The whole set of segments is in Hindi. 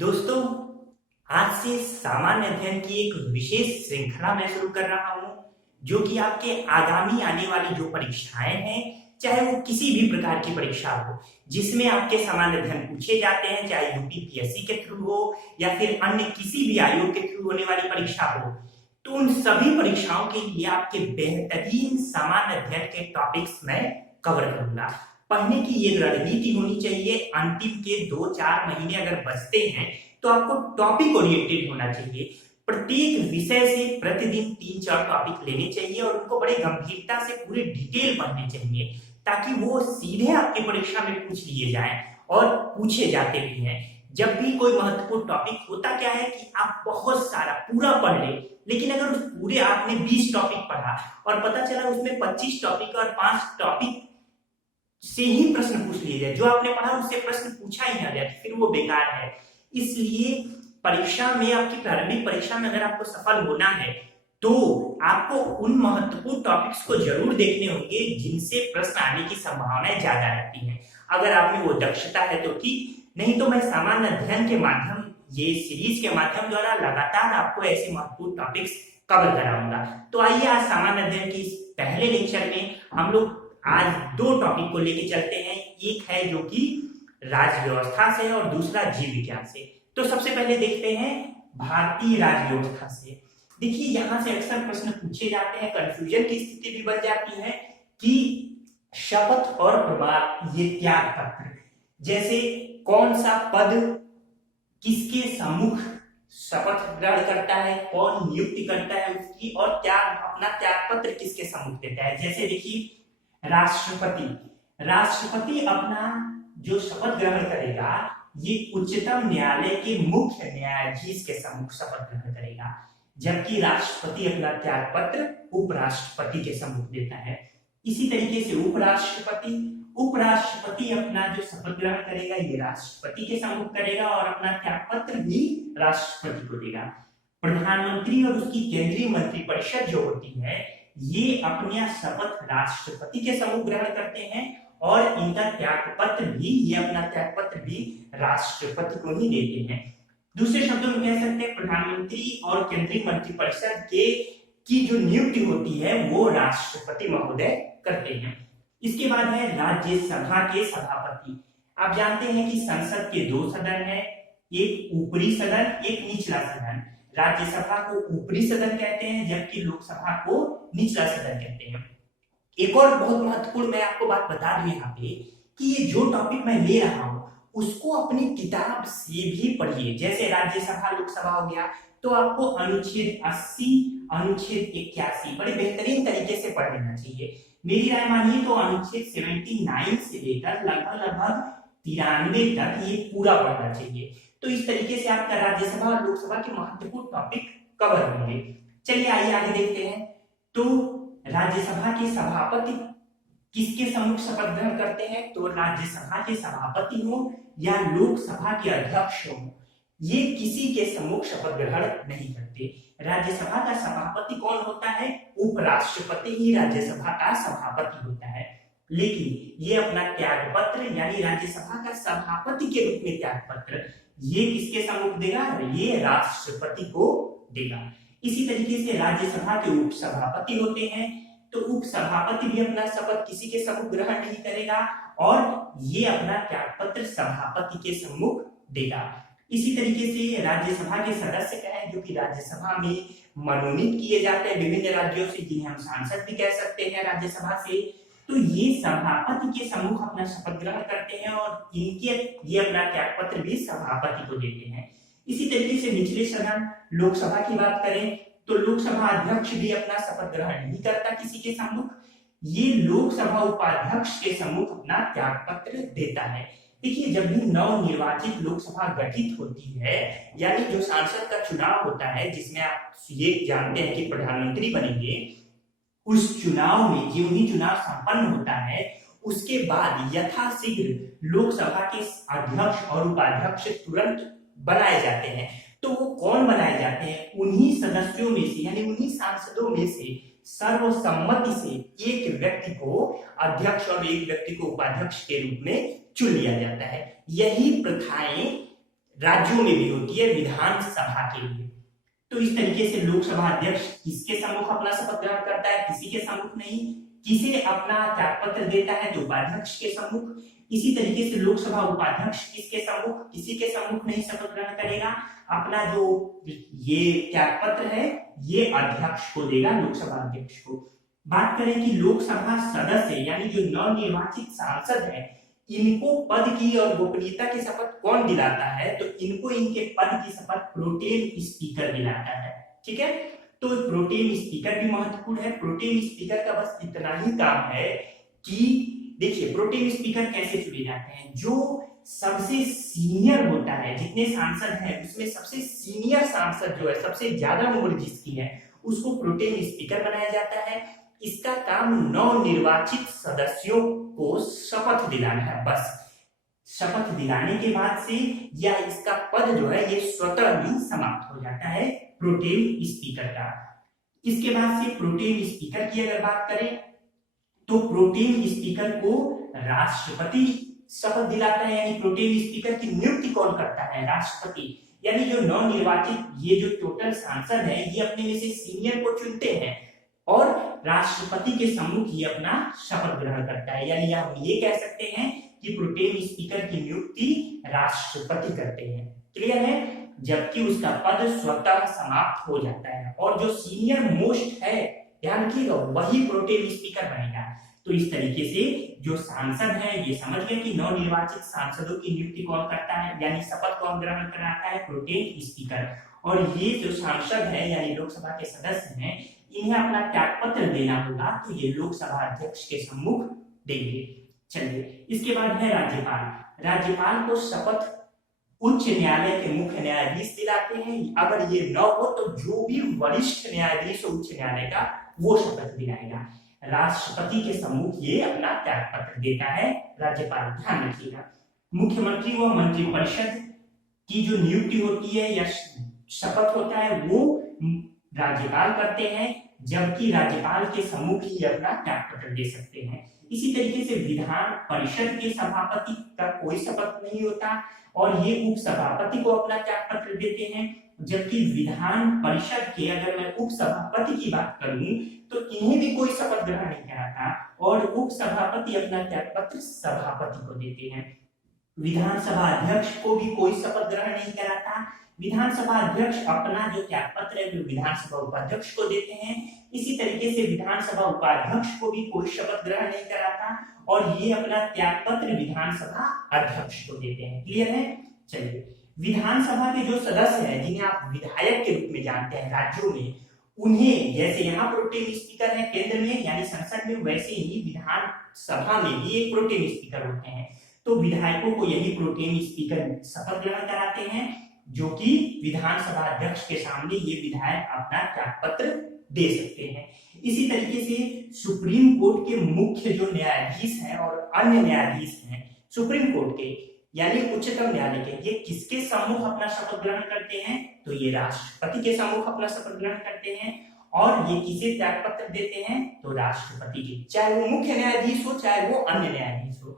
दोस्तों, आज से सामान्य अध्ययन की एक विशेष श्रृंखला मैं शुरू कर रहा हूं, जो कि आपके आगामी आने वाली जो परीक्षाएं हैं, चाहे वो किसी भी प्रकार की परीक्षा हो, जिसमें आपके सामान्य अध्ययन पूछे जाते हैं, चाहे यूपीपीएससी के थ्रू हो या फिर अन्य किसी भी आयोग के थ्रू होने वाली परीक्षा हो, तो उन सभी परीक्षाओं के लिए आपके बेहतरीन सामान्य अध्ययन के टॉपिक्स मैं कवर करूंगा। पढ़ने की ये रणनीति होनी चाहिए। अंतिम के 2-4 महीने अगर बचते हैं तो आपको टॉपिक ओरिएंटेड होना चाहिए। प्रत्येक विषय से प्रतिदिन 3-4 टॉपिक लेने चाहिए और उनको बड़े गंभीरता से पूरे डिटेल पढ़ने चाहिए, ताकि वो सीधे आपकी परीक्षा में पूछ लिए जाएं और पूछे जाते भी हैं। जब भी कोई महत्वपूर्ण टॉपिक होता क्या है कि आप बहुत सारा पूरा पढ़ ले, लेकिन अगर उस पूरे आपने 20 टॉपिक पढ़ा और पता चला उसमें 25 टॉपिक और 5 टॉपिक से ही प्रश्न पूछ लिए जाए, जो आपने पढ़ा उससे प्रश्न पूछा ही ना जाए, फिर वो बेकार है। इसलिए परीक्षा में, आपकी प्रारंभिक परीक्षा में अगर आपको सफल होना है तो आपको उन महत्वपूर्ण टॉपिक्स को जरूर देखने होंगे जिनसे प्रश्न आने की संभावनाएं ज्यादा रहती हैं। अगर आप में वो दक्षता है तो ठीक, नहीं तो मैं सामान्य अध्ययन के माध्यम, ये सीरीज के माध्यम द्वारा लगातार आपको ऐसे महत्वपूर्ण टॉपिक्स कवर कराऊंगा। तो आइए आज सामान्य अध्ययन की पहले लेक्चर में हम लोग आज 2 टॉपिक को लेके चलते हैं। एक है जो कि राज्य व्यवस्था से और दूसरा जीव विज्ञान से। तो सबसे पहले देखते हैं भारतीय राज्य व्यवस्था से। देखिए, यहां से अक्सर प्रश्न पूछे जाते हैं, कंफ्यूजन की स्थिति भी बन जाती है कि शपथ और प्रमाण, ये त्याग पत्र, जैसे कौन सा पद किसके सम्मुख शपथ ग्रहण करता है, कौन नियुक्ति करता है उसकी, और त्याग, अपना त्याग पत्र किसके सम्मुख देता है। जैसे देखिए, राष्ट्रपति अपना जो शपथ ग्रहण करेगा, ये उच्चतम न्यायालय के मुख्य न्यायाधीश के सम्मुख शपथ ग्रहण करेगा, जबकि राष्ट्रपति अपना त्याग पत्र उपराष्ट्रपति के सम्मुख देता है। इसी तरीके से उपराष्ट्रपति अपना जो शपथ ग्रहण करेगा, ये राष्ट्रपति के सम्मुख करेगा और अपना त्याग पत्र भी राष्ट्रपति को देगा। प्रधानमंत्री और उसकी केंद्रीय मंत्रिपरिषद जो होती है, ये अपना शपथ राष्ट्रपति के सम्मुख ग्रहण करते हैं और इनका त्याग पत्र भी, ये अपना त्याग पत्र भी राष्ट्रपति को ही देते हैं। दूसरे शब्दों में कह सकते हैं, प्रधानमंत्री और केंद्रीय मंत्रिपरिषद के की जो नियुक्ति होती है वो राष्ट्रपति महोदय करते हैं। इसके बाद है राज्यसभा के सभापति। आप जानते हैं कि संसद के 2 सदन हैं, एक ऊपरी सदन, एक निचला सदन। राज्यसभा को ऊपरी सदन कहते हैं, जबकि लोकसभा को निचला सदन कहते हैं। एक और बहुत महत्वपूर्ण मैं आपको बात बता दूं यहाँ पे कि ये जो टॉपिक मैं ले रहा हूँ उसको अपनी किताब से भी पढ़िए। जैसे राज्यसभा लोकसभा हो गया, तो आपको अनुच्छेद 80, अनुच्छेद 81 बड़े बेहतरीन तरीके से पढ़ लेना चाहिए। मेरी राय मानिए तो अनुच्छेद 79 से लेकर लगभग 93 तक ये पूरा पढ़ना चाहिए। तो इस तरीके से आपका राज्यसभा और लोकसभा के महत्वपूर्ण टॉपिक कवर होंगे। चलिए आइए आगे देखते हैं। तो राज्यसभा के सभापति किसके सम्मुख शपथ ग्रहण करते हैं? तो राज्यसभा के सभापति हो या लोकसभा के अध्यक्ष हो, ये किसी के सम्मुख शपथ ग्रहण नहीं करते। राज्यसभा का सभापति कौन होता है? उपराष्ट्रपति ही राज्यसभा का सभापति होता है। लेकिन ये अपना त्याग पत्र, यानी राज्यसभा का सभापति के रूप में त्याग पत्र, ये किसके सम्मुख देगा? ये राष्ट्रपति को देगा। इसी तरीके से राज्यसभा के उपसभापति होते हैं, तो उपसभापति भी अपना शपथ किसी के सम्मुख ग्रहण नहीं करेगा और ये अपना त्यागपत्र सभापति के सम्मुख देगा। इसी तरीके से राज्यसभा के सदस्य क्या है, जो कि राज्यसभा में मनोनीत किए जाते हैं विभिन्न राज्यों से, जिन्हें हम सांसद भी कह सकते हैं राज्यसभा से, तो ये सभापति के सम्मुख अपना शपथ ग्रहण करते हैं और ये अपना त्यागपत्र भी सभापति को देते हैं। इसी तरीके से निचले सदन लोकसभा की बात करें तो लोकसभा अध्यक्ष भी अपना शपथ ग्रहण नहीं करता किसी के सम्मुख, ये लोकसभा उपाध्यक्ष के सम्मुख अपना त्यागपत्र देता है। देखिए, जब भी नवनिर्वाचित लोकसभा गठित होती है, यानी जो सांसद का चुनाव होता है, जिसमें आप ये जानते हैं कि प्रधानमंत्री बनेंगे, उस चुनाव में जो ही चुनाव संपन्न होता है, उसके बाद यथाशीघ्र लोकसभा के अध्यक्ष और उपाध्यक्ष तुरंत बनाए जाते हैं। तो वो कौन बनाए जाते हैं? उन्हीं सदस्यों में से, यानी उन्हीं सांसदों में से सर्वसम्मति से एक व्यक्ति को अध्यक्ष और एक व्यक्ति को उपाध्यक्ष के रूप में चुन लिया जाता है। यही प्रथाएं राज्यों में भी होती है विधानसभा के लिए। तो इस तरीके से लोकसभा अध्यक्ष किसके सम्मुख अपना शपथ ग्रहण करता है, किसी के सम्मुख नहीं, किसे अपना त्याग पत्र देता है तो उपाध्यक्ष के सम्मुख। इसी तरीके से लोकसभा उपाध्यक्ष किसके सम्मुख, किसी के सम्मुख नहीं शपथ ग्रहण करेगा, अपना जो ये त्याग पत्र है ये अध्यक्ष को देगा, लोकसभा अध्यक्ष को। बात करें कि लोकसभा सदस्य यानी जो नवनिर्वाचित सांसद है, इनको पद की और गोपनीयता की शपथ कौन दिलाता है, तो इनको इनके पद की शपथ प्रोटेम स्पीकर दिलाता है। ठीक है, तो प्रोटेम स्पीकर भी महत्वपूर्ण है। प्रोटेम स्पीकर का बस इतना ही काम है कि देखिए प्रोटेम स्पीकर कैसे चुने जाते हैं, जो सबसे सीनियर होता है, जितने सांसद हैं उसमें सबसे सीनियर सांसद जो है, सबसे ज्यादा उम्र जिसकी है, उसको प्रोटेम स्पीकर बनाया जाता है। इसका काम नवनिर्वाचित सदस्यों को शपथ दिलाना है। बस शपथ दिलाने के बाद से या इसका पद जो है ये स्वतः ही समाप्त हो जाता है प्रोटेम स्पीकर का। इसके बाद से प्रोटेम स्पीकर की अगर बात करें तो प्रोटेम स्पीकर को राष्ट्रपति शपथ दिलाता है, यानी प्रोटेम स्पीकर की नियुक्ति कौन करता है, राष्ट्रपति। यानी जो नवनिर्वाचित ये जो टोटल सांसद है ये अपने में से सीनियर को चुनते हैं और राष्ट्रपति के सम्मुख ये अपना शपथ ग्रहण करता है। यानी हम ये कह सकते हैं कि प्रोटेम स्पीकर की नियुक्ति राष्ट्रपति करते हैं। क्लियर है, जबकि उसका पद स्वतः समाप्त हो जाता है और जो सीनियर मोस्ट है, ध्यान रखिएगा, वही प्रोटेम स्पीकर बनेगा। तो इस तरीके से जो सांसद है ये समझ गए कि नवनिर्वाचित सांसदों की नियुक्ति कौन करता है, यानी शपथ कौन ग्रहण कराता है, प्रोटेम स्पीकर। और ये जो सांसद है यानी लोकसभा के सदस्य हैं, इन्हें अपना त्याग पत्र देना होगा, तो ये लोकसभा अध्यक्ष के सम्मुख देंगे। चलिए, इसके बाद है राज्यपाल। राज्यपाल को शपथ उच्च न्यायालय के मुख्य न्यायाधीश दिलाते हैं। अगर ये न हो तो जो भी वरिष्ठ न्यायाधीश उच्च न्यायालय का वो शपथ दिलाएगा। राष्ट्रपति के सम्मुख ये अपना त्याग पत्र देता है राज्यपाल। ध्यान रखिएगा, मुख्यमंत्री व मंत्रिपरिषद की जो नियुक्ति होती है या शपथ होता है वो राज्यपाल करते हैं, जबकि राज्यपाल के सम्मुख ही अपना त्याग पत्र दे सकते हैं। इसी तरीके से विधान परिषद के सभापति का कोई शपथ नहीं होता और ये उपसभापति को अपना त्याग पत्र देते हैं, जबकि विधान परिषद के अगर मैं उपसभापति की बात करूं तो इन्हें भी कोई शपथ ग्रहण नहीं कराता और उपसभापति अपना त्याग पत्र सभापति को देते हैं। विधानसभा अध्यक्ष को भी कोई शपथ ग्रहण नहीं कराता। विधानसभा अध्यक्ष अपना जो त्याग पत्र है वो विधानसभा उपाध्यक्ष को देते हैं। इसी तरीके से विधानसभा उपाध्यक्ष को भी कोई शपथ ग्रहण नहीं कराता और ये अपना त्याग पत्र विधानसभा अध्यक्ष को देते हैं। क्लियर है, चलिए, विधानसभा के जो सदस्य हैं जिन्हें आप विधायक के रूप में जानते हैं राज्यों में, उन्हें जैसे यहाँ प्रोटेम स्पीकर है केंद्र में यानी संसद में, वैसे ही विधानसभा में भी एक प्रोटेम स्पीकर होते हैं। तो विधायकों को यही प्रोटेम स्पीकर शपथ ग्रहण कराते हैं, जो कि विधानसभा अध्यक्ष के सामने ये विधायक अपना त्याग पत्र दे सकते हैं। इसी तरीके से सुप्रीम कोर्ट के मुख्य जो न्यायाधीश हैं और अन्य न्यायाधीश हैं सुप्रीम कोर्ट के यानी उच्चतम न्यायालय के, ये किसके सम्मुख अपना शपथ ग्रहण करते हैं, तो ये राष्ट्रपति के सम्मुख अपना शपथ ग्रहण करते हैं। और ये किसे त्याग पत्र देते हैं, तो राष्ट्रपति के, चाहे वो मुख्य न्यायाधीश हो चाहे वो अन्य न्यायाधीश हो।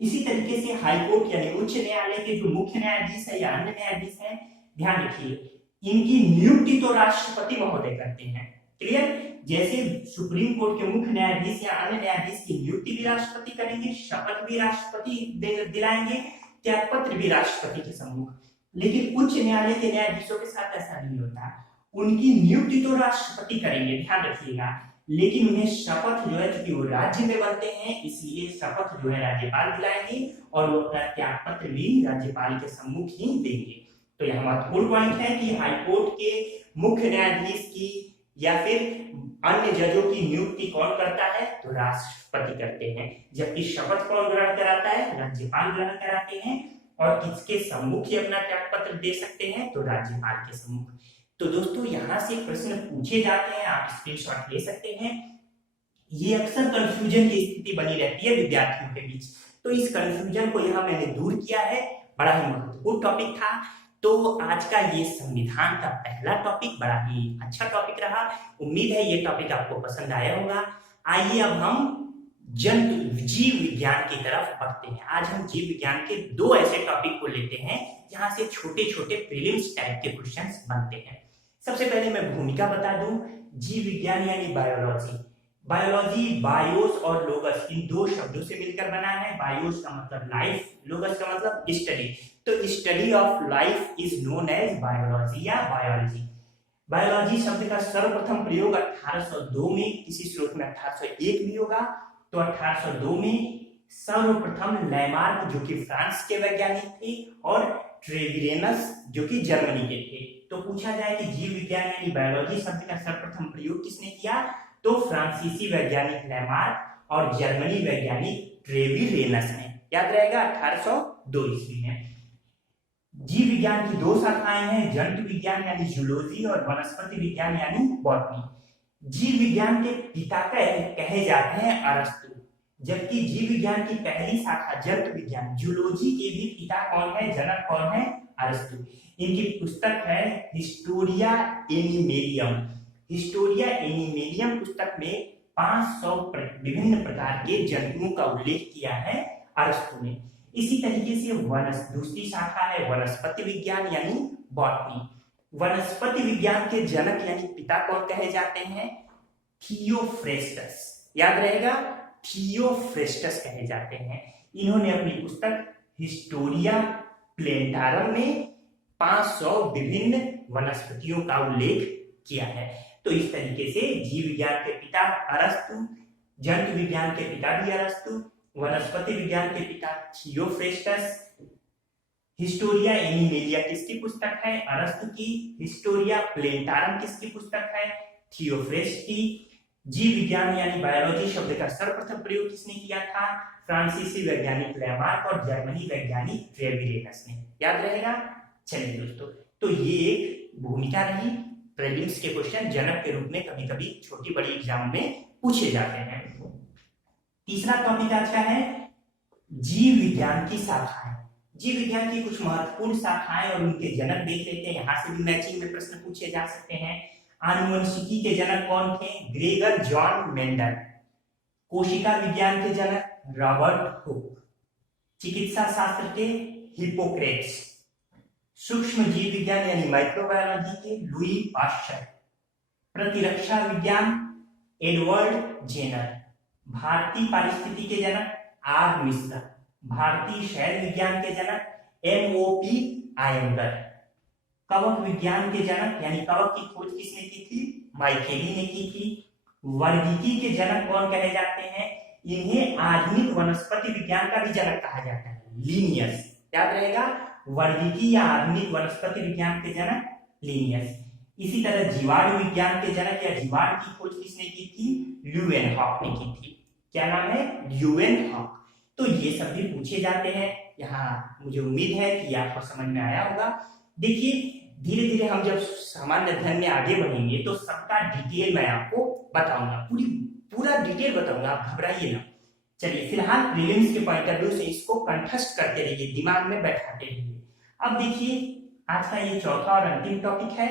इसी तरीके से हाईकोर्ट यानी उच्च न्यायालय के जो मुख्य न्यायाधीश है या अन्य न्यायाधीश है, ध्यान रखिए, इनकी नियुक्ति तो राष्ट्रपति महोदय करते हैं। क्लियर, जैसे सुप्रीम कोर्ट के मुख्य न्यायाधीश या अन्य न्यायाधीश की नियुक्ति भी राष्ट्रपति करेंगे, शपथ भी राष्ट्रपति दिलाएंगे, त्याग पत्र भी राष्ट्रपति के सम्मुख। लेकिन उच्च न्यायालय के न्यायाधीशों के साथ ऐसा नहीं होता, उनकी नियुक्ति तो राष्ट्रपति करेंगे, ध्यान रखिएगा, लेकिन उन्हें शपथ जो है, क्योंकि वो राज्य में बनते हैं इसलिए शपथ जो है राज्यपाल दिलाएंगे और वो अपना त्याग पत्र भी राज्यपाल के सम्मुख ही देंगे। तो यह महत्वपूर्ण पॉइंट है कि हाईकोर्ट के मुख्य न्यायाधीश की या फिर अन्य जजों की नियुक्ति कौन करता है, तो राष्ट्रपति करते हैं, जबकि शपथ कौन ग्रहण कराता है, राज्यपाल ग्रहण कराते हैं। और किसके सम्मुख ही अपना त्याग पत्र दे सकते हैं, तो राज्यपाल के सम्मुख। तो दोस्तों यहाँ से प्रश्न पूछे जाते हैं, आप स्क्रीनशॉट ले सकते हैं। ये अक्सर कंफ्यूजन की स्थिति बनी रहती है विद्यार्थियों के बीच, तो इस कंफ्यूजन को यहाँ मैंने दूर किया है। बड़ा ही महत्वपूर्ण टॉपिक था। तो आज का ये संविधान का पहला टॉपिक बड़ा ही अच्छा टॉपिक रहा। उम्मीद है ये टॉपिक आपको पसंद आया होगा। आइए अब हम जीव विज्ञान की तरफ बढ़ते हैं। आज हम जीव विज्ञान के दो ऐसे टॉपिक को लेते हैं जहां से छोटे छोटे प्रीलिम्स टाइप के क्वेश्चंस बनते हैं। सबसे पहले मैं भूमिका बता दूं, जीव विज्ञान यानी बायोलॉजी। बायोलॉजी बायोस और लोगस इन दो शब्दों से मिलकर बना है। बायोस का मतलब लाइफ, लोगस का मतलब स्टडी। तो study of life is known as biology या बायोलॉजी। बायोलॉजी शब्द का सर्वप्रथम प्रयोग 1802 में, किसी स्रोत में 1801 भी होगा, तो 1802 में सर्वप्रथम लैमार्क जो कि फ्रांस के वैज्ञानिक थे और ट्रेविरेनस जो कि जर्मनी के थे। तो पूछा जाए कि जीव विज्ञान यानी बायोलॉजी शब्द का सर्वप्रथम प्रयोग किसने किया, तो फ्रांसीसी वैज्ञानिक लैमार्क और जर्मनी वैज्ञानिक ट्रेविरेनस ने। याद रहेगा 1802 ईस्वी में। जीव विज्ञान की दो शाखाएं हैं, जंतु विज्ञान यानी जूलॉजी और वनस्पति विज्ञान यानी बॉटनी। जीव विज्ञान के पिता कहे जाते हैं अरस्तु, जबकि जीव विज्ञान की पहली शाखा जंतु विज्ञान जूलॉजी के भी पिता कौन है, जनक कौन है, अरस्तु। इनकी पुस्तक है हिस्टोरिया एनिमेलियम। हिस्टोरिया एनिमेलियम पुस्तक में 500 विभिन्न प्रकार के जंतुओं का उल्लेख किया है अरस्तु ने। इसी तरीके से दूसरी शाखा है वनस्पति विज्ञान यानी बॉटनी। वनस्पति विज्ञान के जनक यानी पिता कौन कहे जाते हैं, थियोफ्रेस्टस। याद रहेगा, थियोफ्रेस्टस कहे जाते हैं। इन्होंने अपनी पुस्तक हिस्टोरिया प्लेंटारम में 500 विभिन्न वनस्पतियों का उल्लेख किया है। तो इस तरीके से जीव विज्ञान के पिता अरस्तु, जंतु विज्ञान के पिता भी अरस्तु, वनस्पति विज्ञान के पिता थियोफ्रेस्टस। हिस्टोरिया एनिमेलिया किसकी पुस्तक है, अरस्तु की। हिस्टोरिया प्लेंटारम किसकी पुस्तक है, थियोफ्रेस्ट की। जीव विज्ञान यानी बायोलॉजी शब्द का सर्वप्रथम प्रयोग किसने किया था, फ्रांसीसी वैज्ञानिक लैमार्क और जर्मनी वैज्ञानिक ट्रेविरेनस ने। याद रहेगा। चलिए दोस्तों, तो ये एक भूमिका रही। प्रीलिम्स के क्वेश्चन जनक के रूप में कभी कभी छोटी बड़ी एग्जाम में पूछे जाते हैं। तीसरा टॉपिक आज का है जीव विज्ञान की शाखाएं। जीव विज्ञान की कुछ महत्वपूर्ण शाखाएं और उनके जनक देख लेते हैं। यहां से भी मैचिंग में प्रश्न पूछे जा सकते हैं। आनुवंशिकी के जनक कौन थे, ग्रेगर जॉन मेंडल। कोशिका विज्ञान के जनक रॉबर्ट हुक। चिकित्सा शास्त्र के हिप्पोक्रेट्स। सूक्ष्म जीव विज्ञान यानी माइक्रोबायोलॉजी के लुई पाश्चर। प्रतिरक्षा विज्ञान एडवर्ड जेनर। भारतीय पारिस्थितिकी के जनक आर मिश्रा। भारतीय शैल विज्ञान के जनक एमओपी आयंगर। कवक विज्ञान के जनक यानी कवक की खोज किसने की थी, माइकेली ने की थी। वर्गीकी के जनक कौन कहे जाते हैं, इन्हें आधुनिक वनस्पति विज्ञान का भी जनक कहा जाता है, लिनियस। याद रहेगा, वर्गीकी या आधुनिक वनस्पति विज्ञान के जनक लिनियस। इसी तरह जीवाणु विज्ञान के जनक या जीवाणु की खोज किसने की थी, ल्यूवेनहॉक ने की थी। क्या नाम है, ल्यूवेनहॉक। तो ये सब भी पूछे जाते हैं। यहाँ मुझे उम्मीद है कि आपको समझ में आया होगा। देखिए, धीरे धीरे हम जब सामान्य अध्ययन में आगे बढ़ेंगे तो सबका डिटेल मैं आपको बताऊंगा, पूरा डिटेल बताऊंगा, आप घबराइए ना। चलिए, फिलहाल प्रीलिम्स के पॉइंट ऑफ व्यू से इसको कंठस्थ करते रहिए, दिमाग में बैठाते रहिए। अब देखिए, आज का ये चौथा और अंतिम टॉपिक है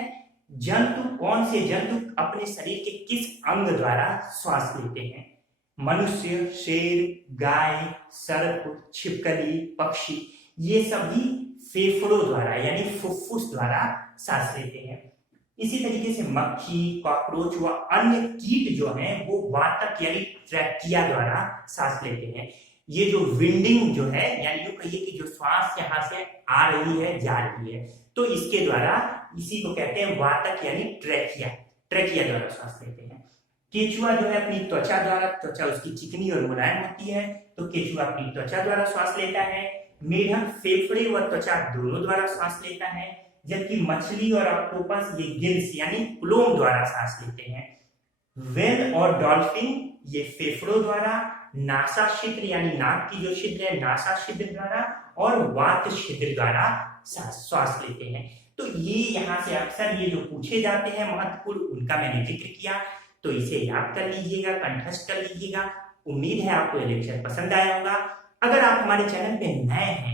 जंतु। कौन से जंतु अपने शरीर के किस अंग द्वारा श्वास लेते हैं। मनुष्य, शेर, गाय, सर्प, छिपकली, पक्षी, ये सभी फेफड़ों द्वारा यानी फुफ्फुस द्वारा सांस लेते हैं। इसी तरीके से मक्खी, कॉकरोच व अन्य कीट जो हैं वो वातक यानी ट्रैकिया द्वारा सांस लेते हैं। ये जो विंडिंग जो है, यानी यूं कहिए कि जो श्वास यहाँ से आ रही है जा रही है, तो इसके द्वारा, इसी को कहते हैं वातक यानी ट्रैकिया द्वारा श्वास लेते हैं। केचुआ जो है अपनी त्वचा द्वारा, त्वचा उसकी चिकनी और मुलायम होती है, तो केचुआ अपनी त्वचा द्वारा श्वास लेता है। मेढक फेफड़े व त्वचा दोनों द्वारा सांस लेता है, जबकि मछली और ऑक्टोपस ये गिल्स यानी प्लोम द्वारा सांस लेते हैं। व्हेल और डॉल्फिन ये फेफड़ों द्वारा, नासा छिद्र यानी नाक की जो छिद्र है नासा छिद्र द्वारा, और वात छिद्र द्वारा श्वास लेते हैं। तो ये यहाँ से अक्सर ये जो पूछे जाते हैं महत्वपूर्ण, उनका मैंने जिक्र किया, तो इसे याद कर लीजिएगा, कंठस्थ कर लीजिएगा। उम्मीद है आपको ये लेक्चर पसंद आया होगा। अगर आप हमारे चैनल पे नए हैं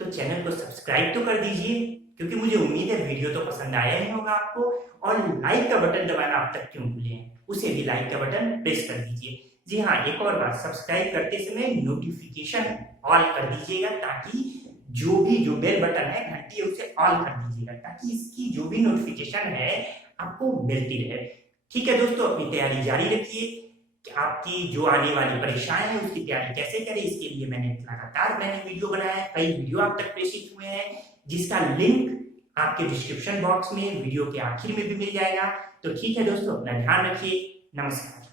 तो चैनल को सब्सक्राइब तो कर दीजिए, क्योंकि मुझे उम्मीद है वीडियो तो पसंद आया ही होगा आपको। और लाइक का बटन दबाना आप तक क्यों भूले हैं, उसे भी लाइक का बटन प्रेस कर दीजिए। जी हाँ, एक और बात, सब्सक्राइब करते समय नोटिफिकेशन ऑल कर दीजिएगा, ताकि जो बेल बटन है, घंटी है, उसे ऑल कर दीजिएगा, ताकि इसकी जो भी नोटिफिकेशन है आपको मिलती रहे। ठीक है दोस्तों, अपनी तैयारी जारी रखिए कि आपकी जो आने वाली परीक्षाएं हैं उसकी तैयारी कैसे करें। इसके लिए मैंने वीडियो बनाया है, कई वीडियो आप तक प्रेषित हुए हैं, जिसका लिंक आपके डिस्क्रिप्शन बॉक्स में वीडियो के आखिर में भी मिल जाएगा। तो ठीक है दोस्तों, अपना ध्यान रखिए। नमस्कार।